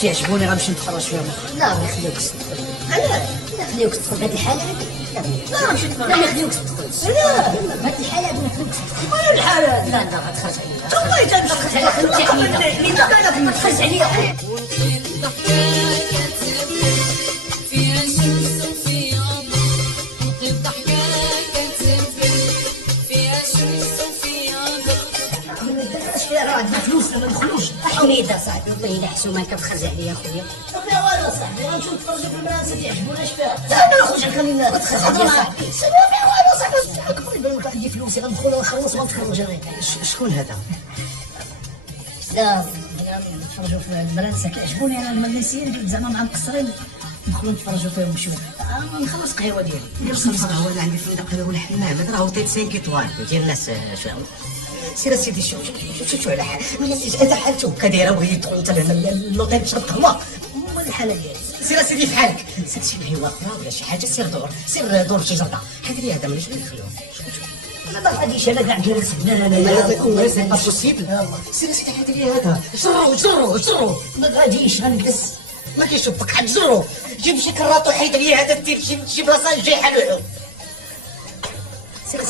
تيعجبوني غنمشي نتفرج فيهم. لا ما يخليوكش تدخل. علاش؟ لا يخليوكش تدخل بهذه الحالة هذه. لا غنمشي نتفرج. لا ما يخليوكش تدخل. لا بهذه الحالة هذه ما يخليوكش تدخل. وين الحالة؟ لا لا غتخرج عليا. والله تنخرج ما تخرج عليا. فيها شمس وفيها ضوء وقلب حكاية تبل فيها شمس وفيها ضوء. اش فيها راه عندنا فلوس ما ندخلوش. حميدة صاحبي والله الا حشومة كتخرج عليا خويا. ما فيها والو صاحبي غنمشيو نتفرجوا في المدرسة تيعجبونا اش فيها. انا نخرج نخلي تخرج عليا صاحبي. ما فيها والو صاحبي كبر يبان لك عندي فلوسي غندخل ونخلص ونتفرج انا. شكون هذا؟ لا نتفرجوا في المدرسة كيعجبوني انا المدرسين زعما مع مقصرين ندخلوا نتفرجوا فيهم شويه. نخلص قهوه ديالي. خلص هو انا عندي في الفندق هذا هو الحمام هذا راه اوتيل 5 ايطوال ديال الناس شاو. سير سيدي شوف على حال هذا حالته هكا دايره وهي يدخل انت للوطيل تشرب قهوه. هو الحاله ديالي. سير سيدي في حالك. سير شي واقفه ولا شي حاجه سير دور شي جرده. حيد لي هذا مانيش ندخلوه. ما غاديش انا كاع جالس هنا لا سي با بوسيبل. سير سيدي حيد لي هذا. جرو ما غاديش غنجلس. ما كيشوفك حد جرو. جيب شي كراط وحيد لي هذا دير شي بلاصه جاي حلو. سير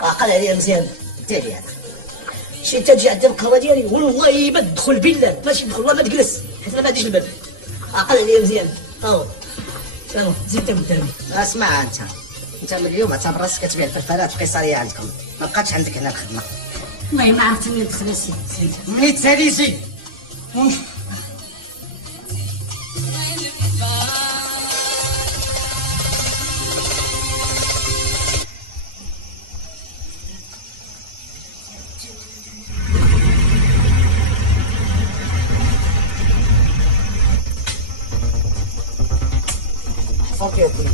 عقل عليا مزيان ديري هذا شي تجي عند القهوه ديالي والله ما تدخل بالله ماشي تدخل والله ما تجلس حيت انا ما عنديش البال عقل عليا مزيان سلام زيد قدامي. اسمع انت من اليوم اعتبر راسك كتبيع الفلفلات في قيصريه عندكم ما بقاتش عندك هنا الخدمه. والله ما عرفت منين ندخل السيد. منين تساليتي فوق يدي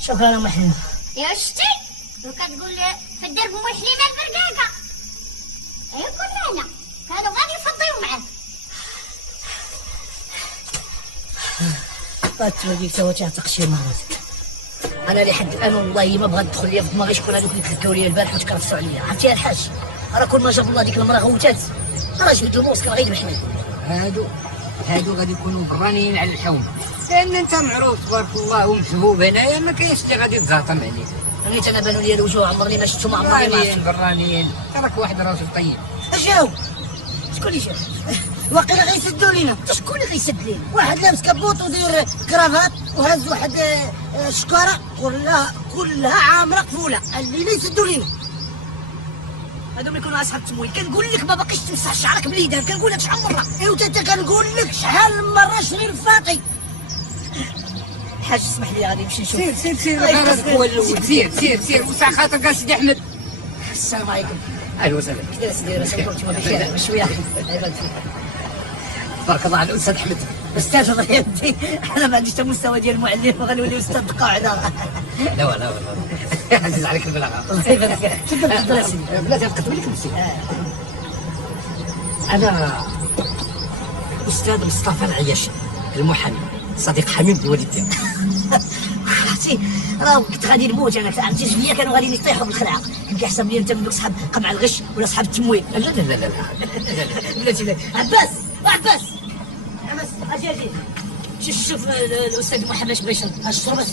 شكرا ام حليمه. يا شتي وكتقول في الدرب ام حليمه البرقاقه. اي كنا هنا كانوا غادي يفضيو معاك. غتولي تا هو تعتق شي مرات. انا لحد الان والله ما بغا ندخل ليا في دماغي شكون هذوك اللي تلقاو ليا البارح وتكرفسوا عليا. عرفتي الحاج راه كل ما جاب الله ديك المراه غوتات راه جبد الموسكر غيذبحني. هادو غادي يكونوا برانيين على الحوم لان انت معروف تبارك الله ومحبوب هنايا ما كاينش اللي غادي يتزاطم عليك. راني انا بانوا لي الوجوه عمرني ما شفتهم عمرني ما عرفت. برانيين تراك واحد راجل طيب. اجاو شكون اللي جا؟ واقيلا غيسدوا لينا. شكون اللي غيسد لينا؟ واحد لابس كابوط ودير كرافات وهز واحد شكاره كلها عامره قفوله اللي يسدوا لينا. هذوم يكونوا اصحاب التمويل. كنقول لك ما باقيش تمسح شعرك باليدين كنقول لك شحال مره ايوا انت كنقول لك شحال مره شري الفاطي. الحاج اسمح لي غادي نمشي نشوف. سير راسك هو الاول. سير وسع خاطرك اسيدي احمد. السلام عليكم. اهلا وسهلا. كي داير سيدي راسك كنتو بخير بشويه عيبك فيك. تبارك الله على الاستاذ احمد استاذ الله يهدي. انا ما عنديش المستوى ديال المعلم وغنولي استاذ قاعده. لا عزيز عليك البلاغه. الله يبارك فيك. تفضل تفضل اسيدي. بلاتي نقدم لك نفسي. انا استاذ مصطفى العياشي المحامي صديق حميم لوالدتي. عرفتي راه كنت غادي نموت انا، عرفتي جميع كانوا غادي يطيحوا بالخلعه. كان كيحسب لي انت من دوك صحاب قمع الغش ولا صحاب التموين. لا لا لا لا لا بلاتي لا عباس عباس اجي شوف الاستاذ محمد باش يشرب اشرب بس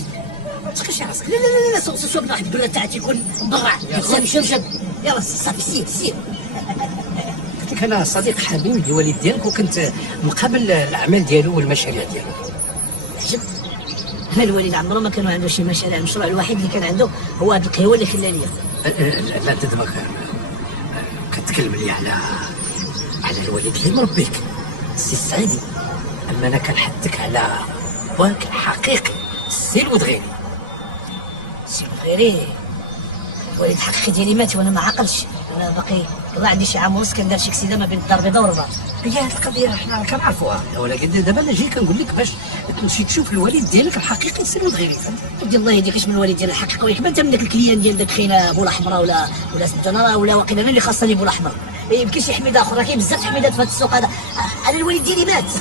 ما تسكرش راسك. لا لا لا لا سوق واحد البلاد تاعتي يكون مبرع. شوف يلا صافي سير قلت لك انا صديق حميم للوالد ديالك، وكنت مقابل الاعمال ديالو والمشاريع ديالو. عجب انا الوالد عمره ما كانوا عنده شي مشاريع. المشروع الوحيد اللي كان عنده هو هذا القهوه اللي خلى ليا. لا انت دابا كتكلم لي على الوالد اللي مربيك السي السعيدي، اما انا كنحدك على باك الحقيقي السي الودغيري. سي غيري الوالد الحقيقي ديالي مات وانا ما عاقلش. انا باقي والله عندي شي عام ونص كندار شي كسيده ما بين الدار البيضاء والرباط. هي هاد القضيه حنا كنعرفوها، ولكن دابا انا جاي كنقول لك باش تمشي تشوف الوالد ديالك الحقيقي السي الودغيري. فهمتي؟ ودي الله يهديك اش من الوالد ديال الحقيقه. وياك ما انت من داك الكليان ديال داك خينا بو الاحمر ولا سنتنا ولا واقيلا انا اللي خاصني بو الاحمر. يمكن شي حميده اخرى، كاين بزاف حميدات في هذا السوق هذا. انا الوالد ديالي مات.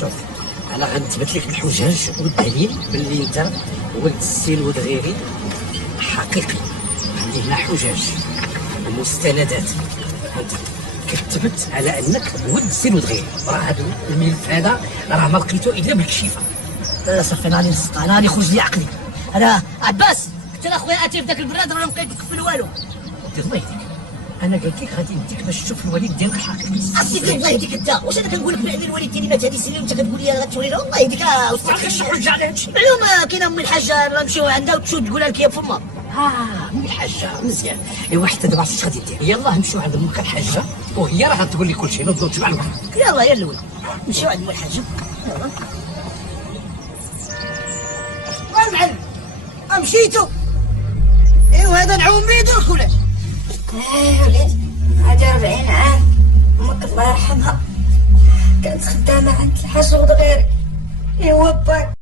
شوف انا غنثبت لك الحجاج والدليل باللي انت ولد السي الودغيري حقيقي. عندي هنا حجاج ومستندات كتبت على انك ولد السي الودغيري. راه هذا الملف هذا راه ما لقيتو الا بالكشيفه. لا صافي انا غادي نسطى، انا غادي يخرج لي عقلي. انا عباس كنت انا خويا اتي في ذاك البلاد راه ما بقيت نكفل والو. الله يهديك انا قلت لك غادي نديك باش تشوف الوالد ديالك الحقيقي. اسيدي الله يهديك انت. واش انا كنقول لك بان الوالد ديالي مات هذه السنين وانت كتقول لي غتوري له؟ الله يهديك راه وفرق شي حجه على هادشي. معلومه كاينه امي الحاجه نمشيو عندها وتشوف تقولها لك يا فما. امي الحاجه مزيان. ايوا حتى دابا عرفتي اش غادي دير؟ يلاه نمشيو عند امك الحاجه وهي راه غتقول لي كلشي. نوضوا تبع الوقت. يلا يا الاول نمشيو عند امي الحاجه. يلا المعلم مشيتو. ايوا هذا نعومي درك ولا؟ وليدي هادي 40 عام امك الله يرحمها كانت خدامه عند الحاج الودغيري. ايوا باك